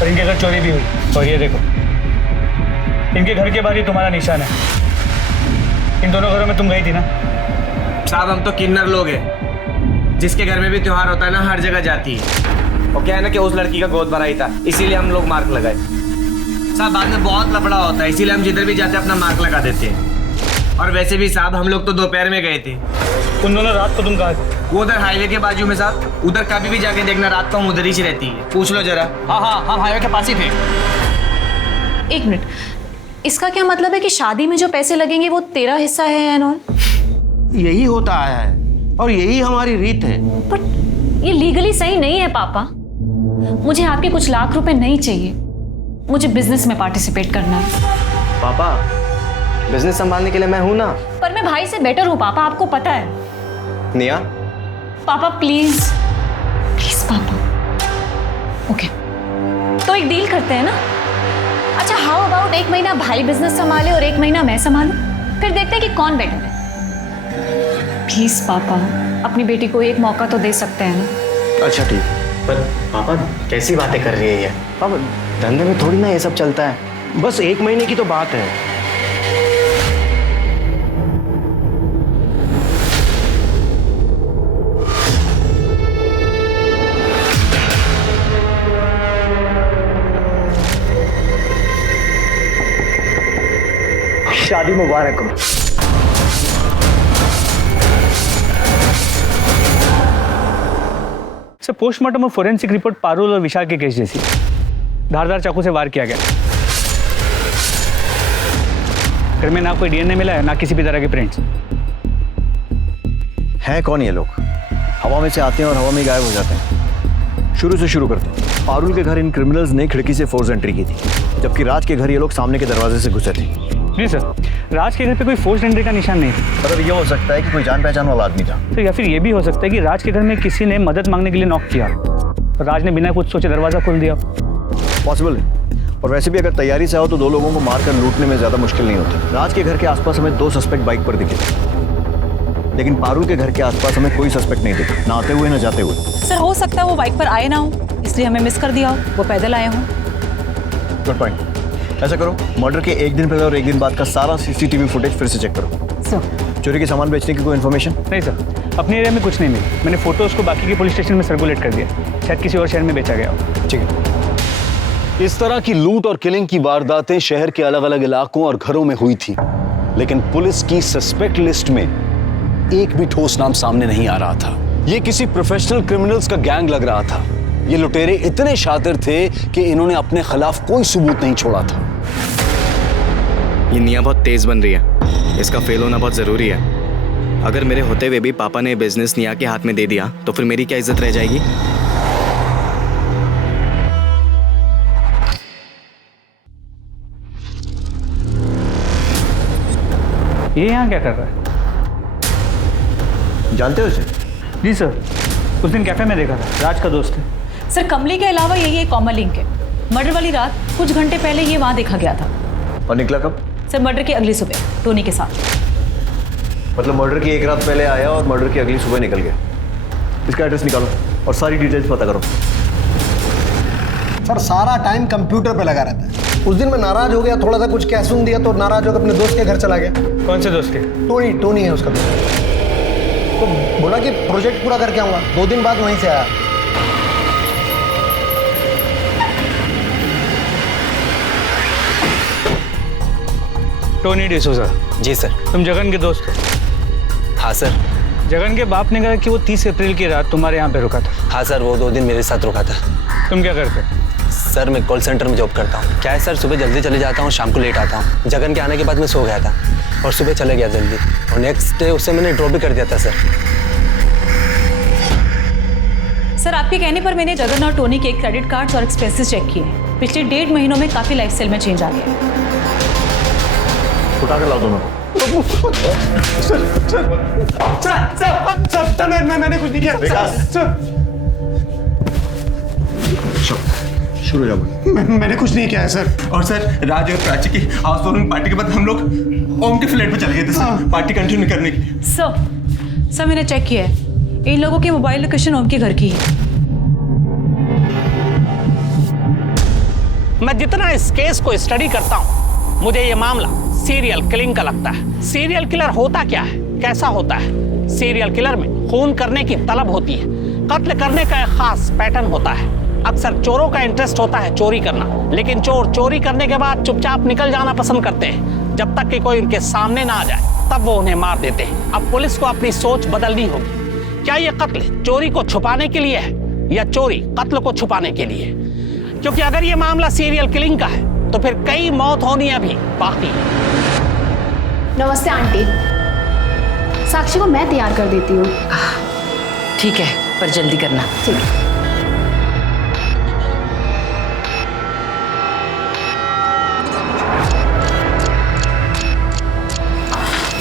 और इनके घर चोरी भी हुई। और ये देखो, इनके घर के बाहर ही तुम्हारा निशान है। इन दोनों घरों में तुम गई थी ना? साहब हम तो किन्नर लोग हैं, जिसके घर में भी त्योहार होता है ना हर जगह जाती है। और क्या है ना कि उस लड़की का गोद भराई था, इसीलिए हम लोग मार्क लगाए। साहब बाद में बहुत लफड़ा होता है, इसीलिए हम जिधर भी जाते हैं अपना मार्क लगा देते हैं। और वैसे भी साहब हम लोग तो दोपहर में गए थे। उन दोनों रात को तुम कहाँ थे? वो उधर हाईवे के बाजू में साहब, उधर कभी भी जाके देखना, रात को हम उधर ही रहती है, पूछ लो जरा। हाँ हाँ हम हाईवे के पास ही थे। 1 मिनट, इसका क्या मतलब है कि शादी में जो पैसे लगेंगे वो तेरा हिस्सा है एंड ऑल? यही होता आया है और यही हमारी रीत है। बट ये लीगली सही नहीं है पापा। मुझे आपके कुछ लाख रुपए नहीं चाहिए, मुझे बिजनेस में पार्टिसिपेट करना है। पापा बिजनेस संभालने के लिए मैं हूं ना। पर मैं भाई से बेटर हूँ पापा, आपको पता है। निया पापा प्लीज प्लीज पापा। ओके तो एक डील करते हैं ना। अच्छा हाउ अबाउट 1 महीना भाई बिजनेस संभाले और 1 महीना मैं संभालूं, फिर देखते हैं कि कौन बेटर है। प्लीज पापा अपनी बेटी को एक मौका तो दे सकते हैं ना। अच्छा ठीक, पर पापा कैसी बातें कर रही है ये? पापा धंधे में थोड़ी ना ये सब चलता है, बस 1 महीने की तो बात है। शादी मुबारक हो। सर पोस्टमार्टम और फोरेंसिक रिपोर्ट पारुल और विशाल के केस जैसी, धारदार चाकू से वार किया गया। घर में ना कोई डीएनए मिला है, ना किसी भी तरह के प्रिंट्स। हैं कौन ये लोग? हवा में से आते हैं और हवा में गायब हो जाते हैं। शुरू से शुरू करते हैं। पारुल के घर इन क्रिमिनल्स ने खिड़की से फोर्स एंट्री की थी, जबकि राज के घर ये लोग सामने के दरवाजे से घुसे थे। जी सर, राज के घर पे कोई फोर्स एंट्री का निशान नहीं था। मतलब ये हो सकता है कि कोई जान पहचान वाला आदमी था। तो या फिर ये भी हो सकता है कि राज के घर में किसी ने मदद मांगने के लिए नॉक किया, राज ने बिना कुछ सोचे दरवाजा खोल दिया। पॉसिबल है। और वैसे भी अगर तैयारी से आओ तो दो लोगों को मारकर लूटने में ज्यादा मुश्किल नहीं होती। राज के घर के आसपास हमें 2 सस्पेक्ट बाइक पर दिखे, लेकिन पारुल के घर के आसपास हमें कोई सस्पेक्ट नहीं दिखा, ना आते हुए ना जाते हुए। सर हो सकता है वो बाइक पर आए ना हो, इसलिए हमें मिस कर दिया हो, वो पैदल आए हों। Good point. ऐसा करो, मर्डर के 1 दिन पहले और 1 दिन बाद का सारा सीसीटीवी फुटेज फिर से चेक करो। सर चोरी के सामान बेचने की कोई इन्फॉर्मेशन? नहीं सर, अपने एरिया में कुछ नहीं मिली। मैंने फोटोज को बाकी के पुलिस स्टेशन में सर्कुलेट कर दिया, शायद किसी और शहर में बेचा गया हो। ठीक है। इस तरह की लूट और किलिंग की वारदातें शहर के अलग अलग इलाकों और घरों में हुई थी, लेकिन पुलिस की सस्पेक्ट लिस्ट में एक भी ठोस नाम सामने नहीं आ रहा था। ये किसी प्रोफेशनल क्रिमिनल्स का गैंग लग रहा था। ये लुटेरे इतने शातिर थे कि इन्होंने अपने खिलाफ कोई सबूत नहीं छोड़ा था। ये निया बहुत तेज बन रही है, इसका फेल होना बहुत जरूरी है। अगर मेरे होते हुए भी पापा ने बिजनेस निया के हाथ में दे दिया तो फिर मेरी क्या इज्जत रह जाएगी? ये यहाँ क्या कर रहा है? जानते हो इसे? जी सर, उस दिन कैफे में देखा था, राज का दोस्त है। सर कमली के अलावा यही एक कॉमन लिंक है। मर्डर वाली रात कुछ घंटे पहले ये वहाँ देखा गया था। और निकला कब? सर मर्डर की अगली सुबह टोनी के साथ। मतलब मर्डर की 1 रात पहले आया और मर्डर की अगली सुबह निकल गया। इसका एड्रेस निकालो और सारी डिटेल्स पता करो। सर सारा टाइम कंप्यूटर पे लगा रहता है। उस दिन मैं नाराज हो गया, थोड़ा सा कुछ कह सुन दिया तो नाराज होकर अपने दोस्त के घर चला गया। कौन से दोस्त के? टोनी है उसका दोस्त। तो बोला कि प्रोजेक्ट पूरा करके आऊंगा, 2 दिन बाद वहीं से आया। टोनी डिसोजा। जी सर। तुम जगन के दोस्त हो? हाँ सर। जगन के बाप ने कहा कि वो 30 अप्रैल की रात तुम्हारे यहाँ पे रुका था। हाँ सर, वो 2 दिन मेरे साथ रुका था। तुम क्या करते? सर मैं कॉल सेंटर में जॉब करता हूँ। क्या है सर, सुबह जल्दी चले जाता हूँ, शाम को लेट आता हूँ। जगन के आने के बाद मैं सो गया था और सुबह चले गया जल्दी, और नेक्स्ट डे उसे मैंने ड्रॉप भी कर दिया था सर। सर आपके कहने पर मैंने जगन और टोनी के क्रेडिट कार्ड्स और एक्सपेंसेस चेक किए। पिछले 1.5 महीनों में काफी लाइफस्टाइल में चेंज आ गया। उठा कर लाओ दोनों। सर मैंने कुछ नहीं किया। शुरू हो जाओ। मैंने कुछ नहीं किया है सर। और सर राज और प्राची की हाउस वार्मिंग पार्टी के बाद हम लोग ओम के फ्लैट पे चले गए थे सर, पार्टी कंटिन्यू करने की। सर मैंने चेक किया है, इन लोगों की मोबाइल लोकेशन ओम के घर की है। मैं जितना इस केस को स्टडी करता हूँ, मुझे ये मामला सीरियल किलिंग का लगता है। सीरियल किलर होता क्या है, कैसा होता है? सीरियल किलर में खून करने की तलब होती है, कत्ल करने का एक खास पैटर्न होता है। अक्सर चोरों का इंटरेस्ट होता है चोरी करना, लेकिन चोर चोरी करने के बाद चुपचाप निकल जाना पसंद करते हैं। जब तक कि कोई उनके सामने ना आ जाए तब वो उन्हें मार देते हैं। अब पुलिस को अपनी सोच बदलनी होगी। क्या ये कत्ल चोरी को छुपाने के लिए है या चोरी कत्ल को छुपाने के लिए? क्योंकि अगर ये मामला सीरियल किलिंग का है तो फिर कई मौत होनी अभी बाकी है। नमस्ते आंटी, साक्षी को मैं तैयार कर देती हूँ। ठीक है, पर जल्दी करना। ठीक है।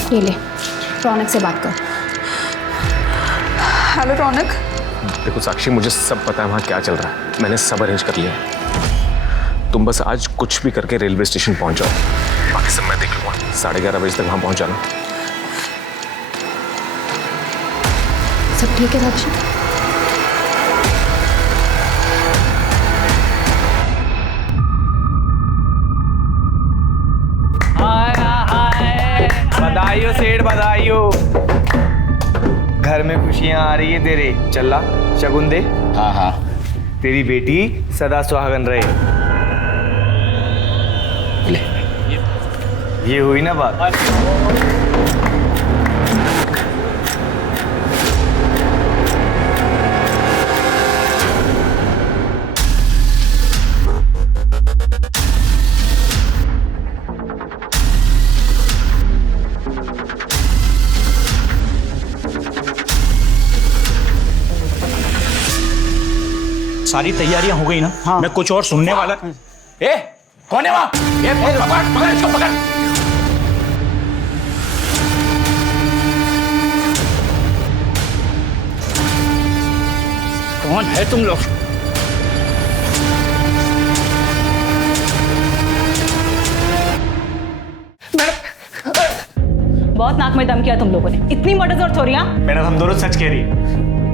ये ले, रौनक से बात कर। हेलो रौनक। देखो साक्षी, मुझे सब पता है वहाँ क्या चल रहा है। मैंने सब अरेंज कर लिया है। तुम बस आज कुछ भी करके रेलवे स्टेशन पहुंच जाओ, बाकी सब मैं देख लूंगा। 11:30 बजे तक वहाँ पहुंच जाना। सब ठीक है साक्षी? बधाइयो सेठ, बधाइयो। घर में खुशियां आ रही है तेरे। चला शगुन दे। हाँ हाँ। तेरी बेटी सदा सुहागन रहे। ये हुई ना बात। सारी तैयारियां हो गई ना? हाँ। मैं कुछ और सुनने वाला। ए, कौन है वहाँ? ये पकड़ इसको पकड़। कौन है तुम लोग? बहुत नाक में दम किया तुम लोगों ने। इतनी मर्डर और चोरियां? मैडम हम दोनों सच कह रही है,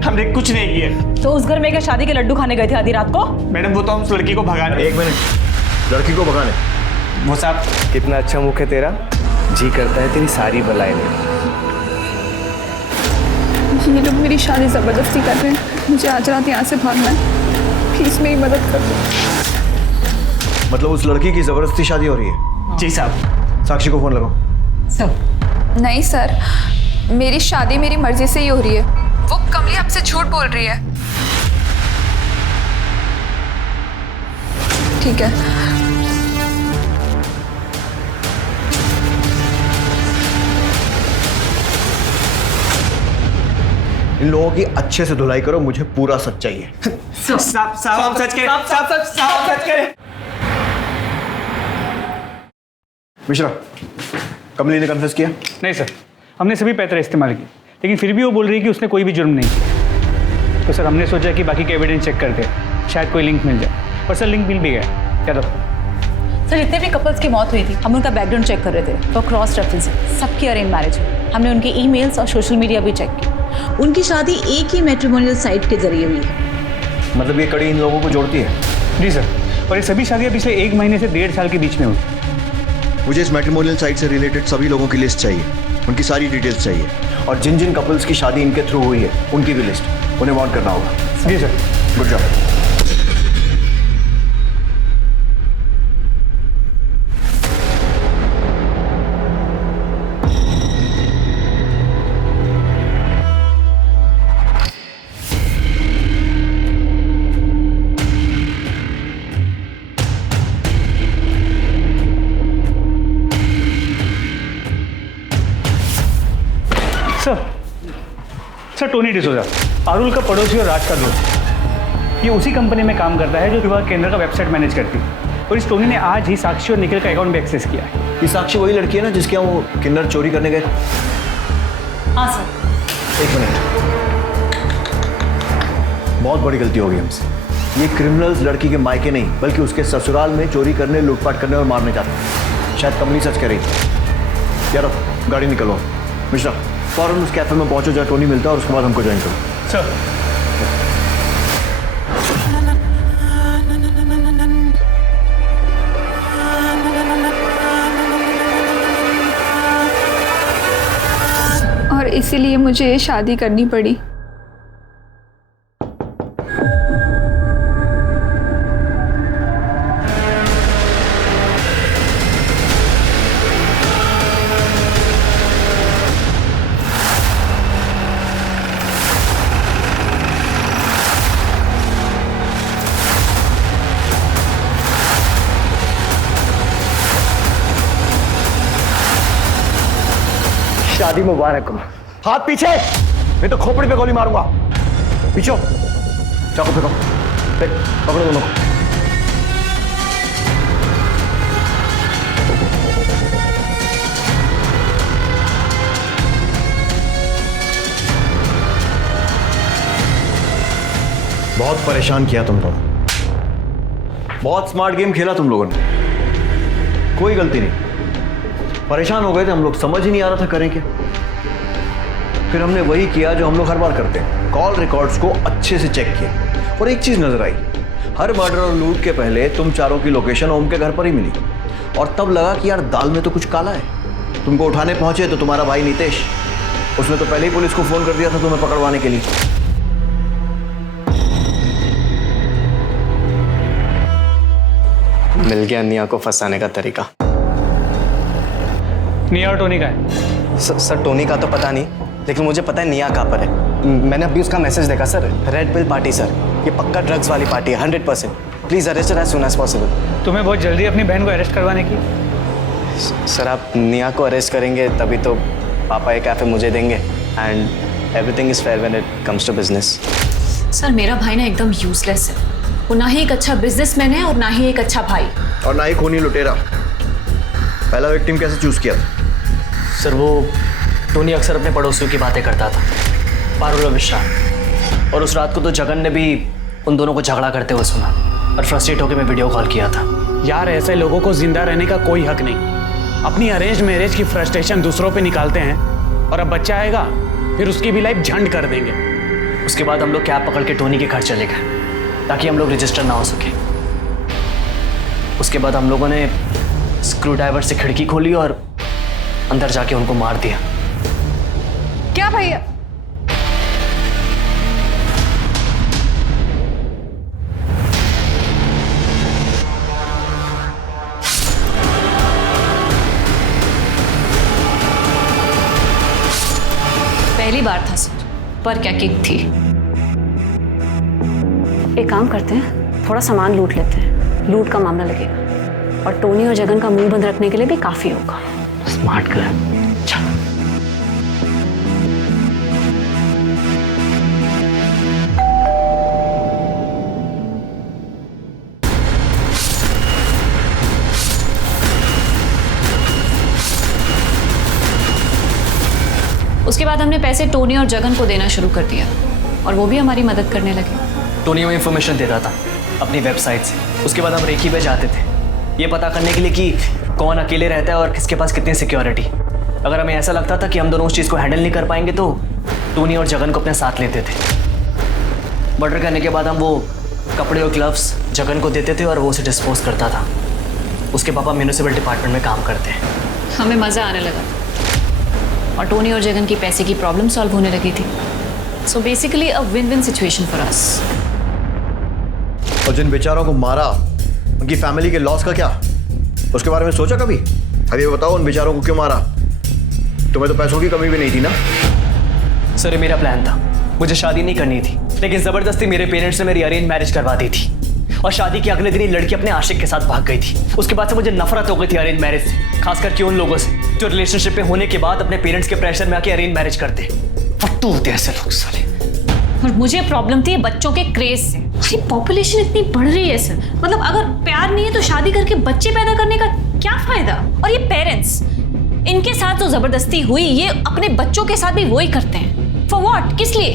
हमने कुछ नहीं किया। तो उस घर में क्या शादी के लड्डू खाने गए थे आधी रात को? मैडम वो तो हम उस लड़की को भगाने। एक मिनट, लड़की को भगाने? वो साहब कितना अच्छा मुख है तेरा, जी करता है तेरी सारी बलाएं ले। ये लोग मेरी शादी जबरदस्ती कर रहे हैं, मुझे आज रात यहाँ से भागना है, प्लीज मेरी मदद कर दो। मतलब उस लड़की की जबरदस्ती शादी हो रही है? जी साहब। साक्षी को फोन लगाओ। सर नहीं सर, मेरी शादी मेरी मर्जी से ही हो रही है, वो कमली आपसे झूठ बोल रही है। ठीक है। इन लोगों की अच्छे से धुलाई करो, मुझे पूरा सच चाहिए। साहब सच करें, साहब सच करें। मिश्रा, कमली ने कन्फेस किया? नहीं सर, हमने सभी पैतरे इस्तेमाल किए, लेकिन फिर भी वो बोल रही है कि उसने कोई भी जुर्म नहीं किया। तो सर हमने सोचा कि बाकी के एविडेंस चेक करके शायद कोई लिंक मिल जाए, और सर लिंक मिल भी गया। क्या तो सर जितने भी कपल्स की मौत हुई थी हम उनका बैकग्राउंड चेक कर रहे थे, तो क्रॉस रेफरेंस सबकी अरेंज मैरिज है। हमने उनके ईमेल्स और सोशल मीडिया भी चेक किया। उनकी शादी एक ही मैट्रिमोनियल साइट के जरिए हुई है। मतलब ये कड़ी इन लोगों को जोड़ती है? जी सर, और ये सभी शादियाँ पिछले 1 महीने से 1.5 साल के बीच में हुई। मुझे इस मैट्रिमोनियल साइट से रिलेटेड सभी लोगों की लिस्ट चाहिए, उनकी सारी डिटेल्स चाहिए, और जिन जिन कपल्स की शादी इनके थ्रू हुई है उनकी भी लिस्ट उन्हें वार्न करना होगा। जी sir. Good job. Sir Tony D'Souza, Parul का पड़ोसी और राज का दोस्त। ये उसी कंपनी में काम करता है जो विवाह केंद्र का वेबसाइट मैनेज करती है, और इस टोनी ने आज ही साक्षी और निखिल का अकाउंट भी एक्सेस किया है। ये साक्षी वही लड़की है ना जिसके यहाँ वो किन्नर चोरी करने गए? हाँ सर। 1 मिनट, बहुत बड़ी गलती हो गई हमसे। ये क्रिमिनल्स लड़की के मायके नहीं बल्कि उसके ससुराल में चोरी करने, लूटपाट करने और मारने जाते हैं। शायद कमली सच कह रही थी। यार गाड़ी निकलो। मिश्रा फौरन उस कैफे में पहुंचो जहाँ टोनी मिलता है, और उसके बाद हमको ज्वाइन करो। सर। और इसीलिए मुझे ये शादी करनी पड़ी। शादी मुबारक हो। हाथ पीछे, मैं तो खोपड़ी पे गोली मारूंगा। पीछे चाकू फेंको, पकड़ो दोनों को। बहुत परेशान किया तुम लोगों, बहुत स्मार्ट गेम खेला तुम लोगों ने, कोई गलती नहीं। परेशान हो गए थे हम लोग, समझ ही नहीं आ रहा था करें क्या। फिर हमने वही किया जो हम लोग हर बार करते हैं, कॉल रिकॉर्ड्स को अच्छे से चेक किया, और एक चीज नजर आई, हर मर्डर और लूट के पहले तुम चारों की लोकेशन ओम के घर पर ही मिली, और तब लगा कि यार दाल में तो कुछ काला है। तुमको उठाने पहुंचे तो तुम्हारा भाई नितेश, उसने तो पहले ही पुलिस को फोन कर दिया था तुम्हें पकड़वाने के लिए। मिल गया निया को फंसाने का तरीका। निया और टोनी का है? सर टोनी का तो पता नहीं, लेकिन मुझे पता है निया कहाँ पर है। मैंने अभी उसका मैसेज देखा sir. Red pill party sir, ये पक्का ड्रग्स वाली पार्टी है 100%। Please arrest as soon as possible. तुम्हें बहुत जल्दी अपनी बहन को अरेस्ट करवाने की? सर आप निया को अरेस्ट करेंगे तभी तो पापा ये कैफे मुझे देंगे, and everything is fair when it comes to business. Sir मेरा भाई ना एकदम यूजलेस है। वो ना ही एक अच्छा बिजनेसमैन है और ना ही एक अच्छा भाई, और ना ही खूनी लुटेरा। पहला विक्टिम कैसे चूज किया था? सर वो टोनी अक्सर अपने पड़ोसियों की बातें करता था, पारुल और विशाल, और उस रात को तो जगन ने भी उन दोनों को झगड़ा करते हुए सुना और फ्रस्ट्रेट होकर मैं वीडियो कॉल किया था। यार ऐसे लोगों को जिंदा रहने का कोई हक नहीं। अपनी अरेंज मैरिज की फ्रस्ट्रेशन दूसरों पे निकालते हैं और अब बच्चा आएगा फिर उसकी भी लाइफ झंड कर देंगे। उसके बाद हम लोग कैब पकड़ के टोनी के घर चले गए ताकि हम लोग रजिस्टर ना हो सके। उसके बाद हम लोगों ने स्क्रू ड्राइवर से खिड़की खोली और अंदर जाके उनको मार दिया। क्या भैया? पहली बार था सर, पर क्या किक थी। एक काम करते हैं, थोड़ा सामान लूट लेते हैं, लूट का मामला लगेगा और टोनी और जगन का मुंह बंद रखने के लिए भी काफी होगा। स्मार्ट कर। उसके बाद हमने पैसे टोनी और जगन को देना शुरू कर दिया और वो भी हमारी मदद करने लगे। टोनी हमें इन्फॉर्मेशन देता था अपनी वेबसाइट से। उसके बाद हम रेकी पे जाते थे ये पता करने के लिए कि कौन अकेले रहता है और किसके पास कितनी सिक्योरिटी। अगर हमें ऐसा लगता था कि हम दोनों उस चीज़ को हैंडल नहीं कर पाएंगे तो टोनी और जगन को अपने साथ लेते थे। मर्डर करने के बाद हम वो कपड़े और ग्लव्स जगन को देते थे और वो उसे डिस्पोज करता था। उसके पापा म्यूनिसिपल डिपार्टमेंट में काम करते हैं। हमें मज़ा आने लगा और टोनी और जगन की पैसे की प्रॉब्लम सॉल्व होने लगी थी। So basically a win win situation for us. और जिन बेचारों को मारा उनकी फैमिली के लॉस का क्या, उसके बारे में सोचा कभी? अभी बताओ उन बेचारों को क्यों मारा? तुम्हें तो पैसों की कमी भी नहीं थी ना? सर ये मेरा प्लान था, मुझे शादी नहीं करनी थी, लेकिन जबरदस्ती मेरे पेरेंट्स ने मेरी अरेंज मैरिज करवा दी थी और शादी के अगले दिन ही लड़की अपने आशिक के साथ भाग गई थी। उसके बाद से मुझे नफरत हो गई थी अरेंज मैरिज से, खास करके उन लोगों से जो रिलेशनशिप में होने के बाद अपने पेरेंट्स के प्रेशर में आके अरेंज मैरिज करते। फट्टू होते ऐसे लोग साले। और मुझे प्रॉब्लम थी बच्चों के क्रेज से। उसकी पॉपुलेशन इतनी बढ़ रही है सर, मतलब अगर प्यार नहीं है तो शादी करके बच्चे पैदा करने का क्या फायदा? और ये पेरेंट्स, इनके साथ जो जबरदस्ती हुई ये अपने बच्चों के साथ भी वही करते हैं। For what? किस लिए?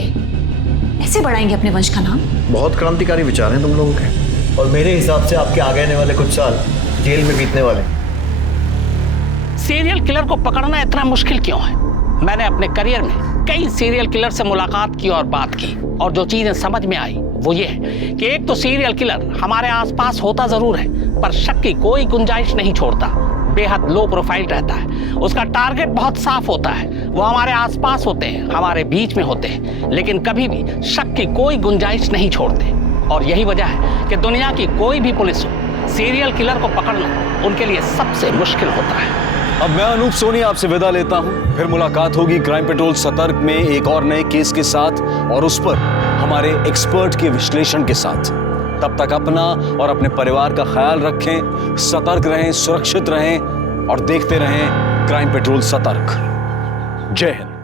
ऐसे बढ़ाएंगे अपने वंश का नाम? बहुत क्रांतिकारी विचार हैं तुम लोगों के, और मेरे हिसाब से आपके आगे आने वाले कुछ साल जेल में बीतने वाले। सीरियल किलर को पकड़ना इतना मुश्किल क्यों है? मैंने अपने करियर में कई सीरियल किलर से मुलाकात की और बात की, और जो चीजें समझ में आई वो ये है कि एक तो सीरियल किलर हमारे आसपास होता जरूर है पर शक की कोई गुंजाइश नहीं छोड़ता, बेहद लो प्रोफाइल रहता है, उसका टारगेट बहुत साफ होता है, वो हमारे आसपास होते हैं, हमारे बीच में होते हैं, लेकिन कभी भी शक की कोई गुंजाइश नहीं छोड़ते। और यही वजह है कि दुनिया की कोई भी पुलिस हो, सीरियल किलर को पकड़ना उनके लिए सबसे मुश्किल होता है। अब मैं अनूप सोनी आपसे विदा लेता हूं, फिर मुलाकात होगी क्राइम पेट्रोल सतर्क में एक और नए केस के साथ और उस पर हमारे एक्सपर्ट के विश्लेषण के साथ। तब तक अपना और अपने परिवार का ख्याल रखें, सतर्क रहें, सुरक्षित रहें और देखते रहें क्राइम पेट्रोल सतर्क। जय हिंद।